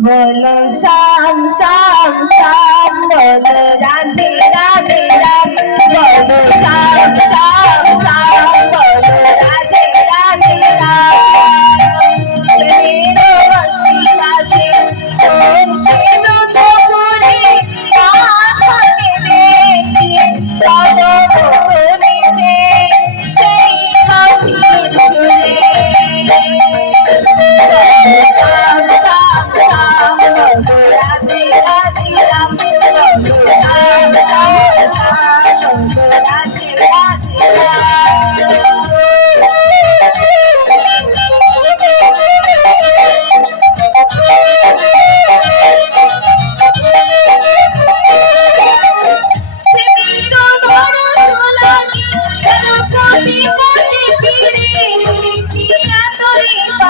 বলো শ্যাম শ্যাম শ্যাম বলো রাধে রাধে রাধে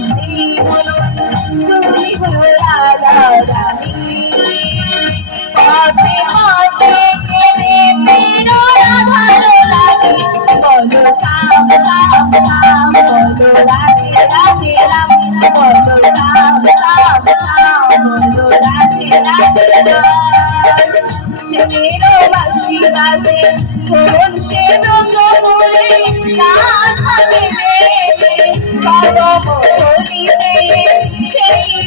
আমি হলো তুমি হলো রাধা রানী পথে পথে কেনে ফেরো রাধা লাগে বলো শ্যাম শ্যাম শ্যাম বলো রাধে রাধে রাম বলো শ্যাম শ্যাম শ্যাম বলো রাধে রাধে রাম সে মেরো বাসি বাজে কোন সে রঙ মোরে না খাবে মেরে সেই